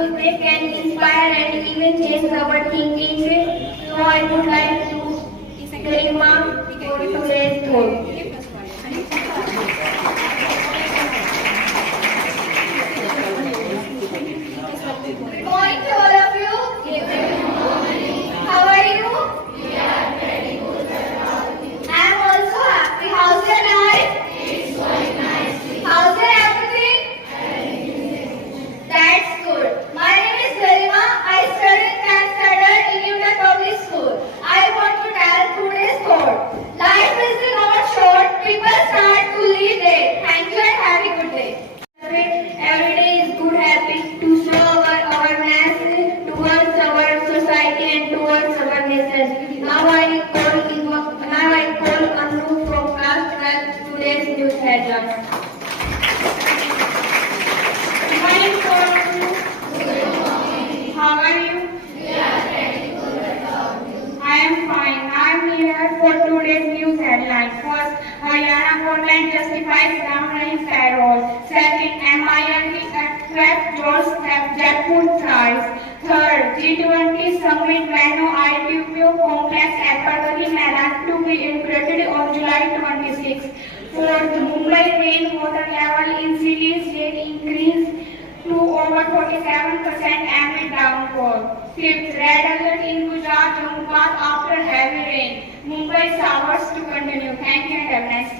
powerful. They can inspire and even change our thinking. So I would like to Garima for today's thought. Good morning to all of you. How are you? I am also happy. How's your life? How's your everything? That's good. My name is Garima. I study in 10th standard in Union Public School. I want to tell today's thought. Life is not short. People start to live it. Thank you and have a good day. Every day is good habit to show our awareness towards our society and towards our nation. Now I call Anu from class 12 today's news headlines. Good morning to all of you. How are you? I am fine. I am here for today's news headlines. First, Haryana government justifies ground-running payroll. Second, MILE attract jobs that Jaipur thrives. Third, G20 summit Venu ITPO complex at Padali Maidan to be inaugurated on July 26. Fourth, Mumbai rainwater level in cities will increase to over 47% amid downpour. Fifth, red alert in Gujarat, Jammu after heavy rain. Mumbai showers to continue. Thank you and have a nice day.